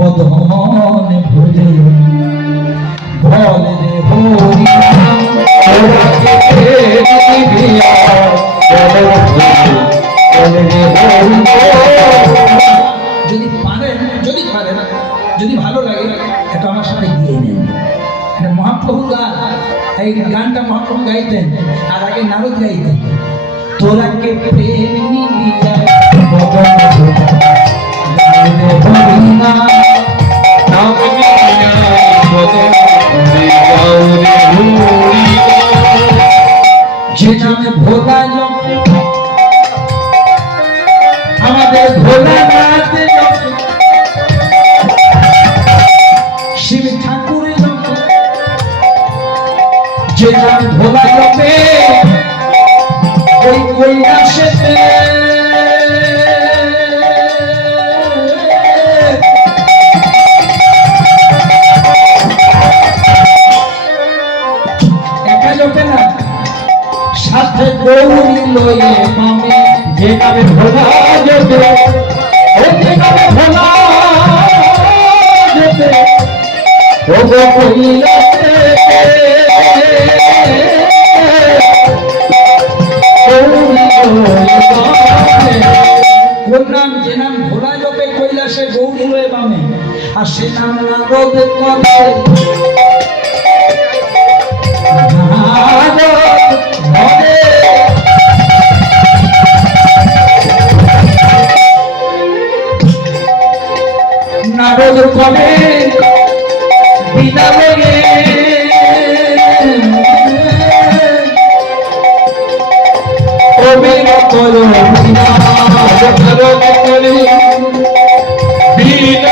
বদনে ভুলে বলে রে হরি যদি পারেন, যদি ভালো লাগে এটা আমার সাথে গিয়ে নেন। এটা মহাপ্রভু গান, এই গানটা মহাপ্রভু গাইতেন আর আগে নারদ গাইতেন। তোরাকে প্রেম নিবিয়া যে নামে ভোলা আমাদের ভোলানাথ শিব ঠাকুর যে নামে ভোলা জপে ওই কৈলাসেতে একা জপে না, সাথে গৌরী লয়ে মামে যে নামে ভোলা জপে ও যে নামে ভোলা জপে ও গো কৈলাসেতে ওর নাম যে নাম ভোলা জপে কৈলাসে গৌরী লয়ে বামে আর সে নাম নারদ করে নারদ করে বিনা লয়ে করো বিনা করে বিনা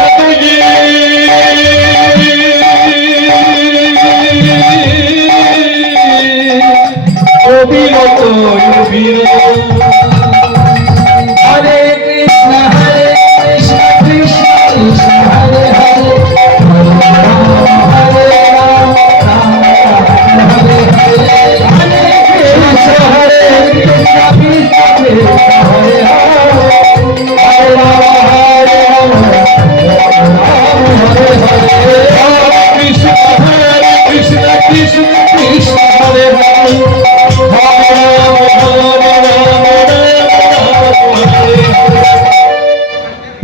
অবিরত হরে কৃষ্ণ কৃষ্ণ কৃষ্ণ হরে হরে হরে রাম রাম হরে হরে হরে কৃষ্ণ হরে কৃষ্ণ কৃষ্ণ হরে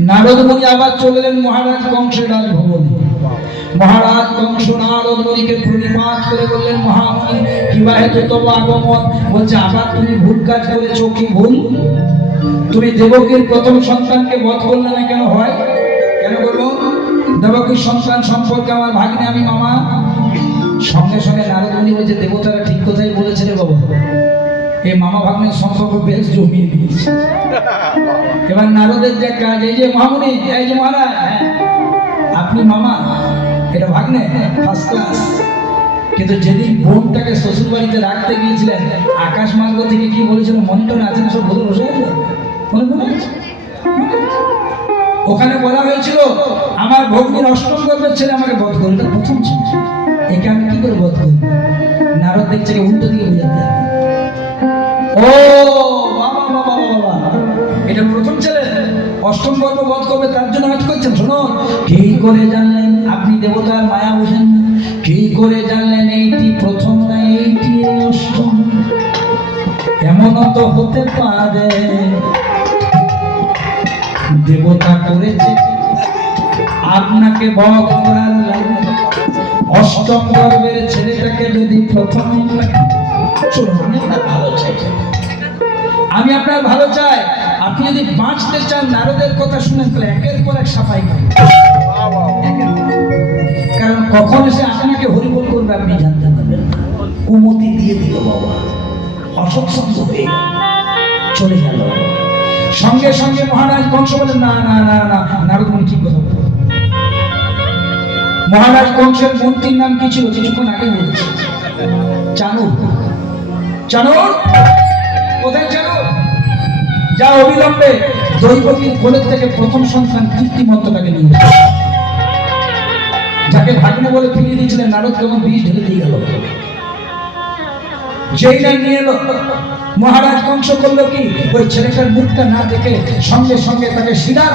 নারদ মুনি আবার চললেন মহারাজ কংসের রাজভবনে। মহারাজ কংস নারদ মুনিকে প্রণিপাত করে বললেন, মহামুনি কিবা হেতু তব আগমন? বলছে, আবার তুমি ভুল কাজ করেছো। কি ভুল? তুমি দেবকীর প্রথম সন্তানকে বধ করলে না কেন? হয় কেন বলবো? দেবকীর সন্তান সম্পর্কে আমার ভাগ্নে আমি মামা। সঙ্গে সঙ্গে নারদ মুনি বলছে, দেবতারা ঠিক কথাই বলেছে রে বাবা, এই মামা ভাগ্নের সম্পর্ক বেশ জমিয়ে দিয়েছে। এবার নারদের যে কাজ, এই যে মহামুনি, এই যে মহারাজ, আপনি মামা, এটা ভাগ্নে ফার্স্ট ক্লাস। কিন্তু যেদিন বোনটাকে শ্বশুর বাড়িতে রাখতে গিয়েছিলেন, আকাশ মার্গ থেকে কি বলেছিল মনে তো আছে না? সব ভুলে বসে আছে, মনে আছে? ওখানে বলা হয়েছিল আমার ভগ্নির অষ্টম গর্ভের ছেলে আমাকে বধ করবে। এটা প্রথম ছিল, একে আমি কি করে বধ করবো? নারদ দেখছে উল্টো দিকে বোঝাতে, ও বাবা বাবা বাবা, এটা প্রথম ছেলে, অষ্টম গর্ভ বধ করবে, তার জন্য আজ করছেন। শোনো, কি করে জানলেন আপনি দেবতার মায়া বুঝেন? কি করে জানলেন এইটি প্রথম না এইটি অষ্টম? এমনও তো হতে পারে দেবতা করেছে আপনাকে বধ করার লাগে, অষ্টম গর্ভের ছেলেটাকে যদি প্রথম ভালো চাই, আমি আপনার ভালো চাই। আপনি যদি বাঁচতে চান, নারদের কথা শুনেন, তাহলে একের পর এক সাফাই করেন। কারণ কখন এসে আপনাকে হরিবোল করবে আপনি জানতে পারবেন। কুমতি দিয়ে দিল বাবা, অসৎসঙ্গ হয়ে চলে গেল। সঙ্গে সঙ্গে মহারাজ কংস বলেন, না না না না, নারদ মুনি ঠিক কথা বলল। মহারাজ কংসের মন্ত্রীর নাম কি ছিল? কিছুক্ষণ আগে বলেছে, চাণূর। চাণূর কোথায়? চাণূর যা অবিলম্বে দৈবকীর কোলের থেকে প্রথম সন্তান কীর্তিমন্তটাকে নিয়ে, যাকে ভাগ্নে বলে ফিরিয়ে দিয়েছিলেন, নারদ কেমন বীজ ঢেলে দিয়ে গেল। যেই না নিয়ে এলো, মহারাজ কংস করলো কি, ওই ছেলেটার মুখটা না দেখে সঙ্গে সঙ্গে তাকে শিরা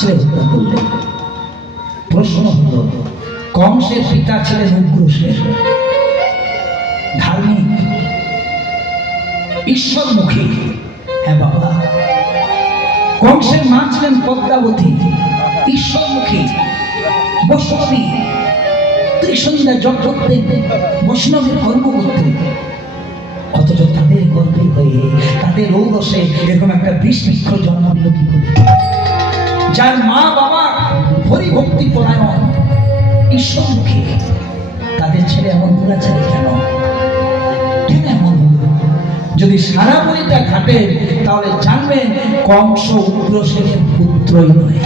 আঁচড়ে হত্যা করলেন। প্রশ্ন হলো, কংসের পিতা ছিলেন উগ্রসেন, ধার্মিক, ঈশ্বরমুখী। হ্যাঁ বাবা, কংসের মা ছিলেন পদ্মাবতী, ঈশ্বরমুখী, বৈষ্ণবী, ত্রিসন্ধ্যা জপ করতেন, বৈষ্ণবের কর্ম করতেন। অথচ তাদের গর্বে হয়ে, তাদের ঔরসে এরকম একটা বৃক্ষ জন্ম নিল কি করে? যার মা বাবা হরিভক্তি পরায়ণ, ঈশ্বরমুখী, তাদের ছেলে এমন দুরাচারী কেন? কেন এমন হলো? যদি সারা বইটা ঘাটেন তাহলে জানবেন কংস উগ্রসেনের পুত্রই নয়।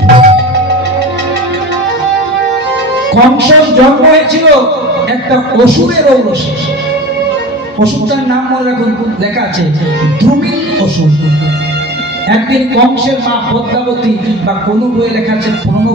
কংসের জন্ম হয়েছিল একটা অসুরের ঔরসে। অসুরটার নাম মনে রাখুন, লেখা আছে দ্রুমিল অসুর। একদিন কংসের মা পদ্মাবতী, বা কোনো বইয়ে লেখা আছে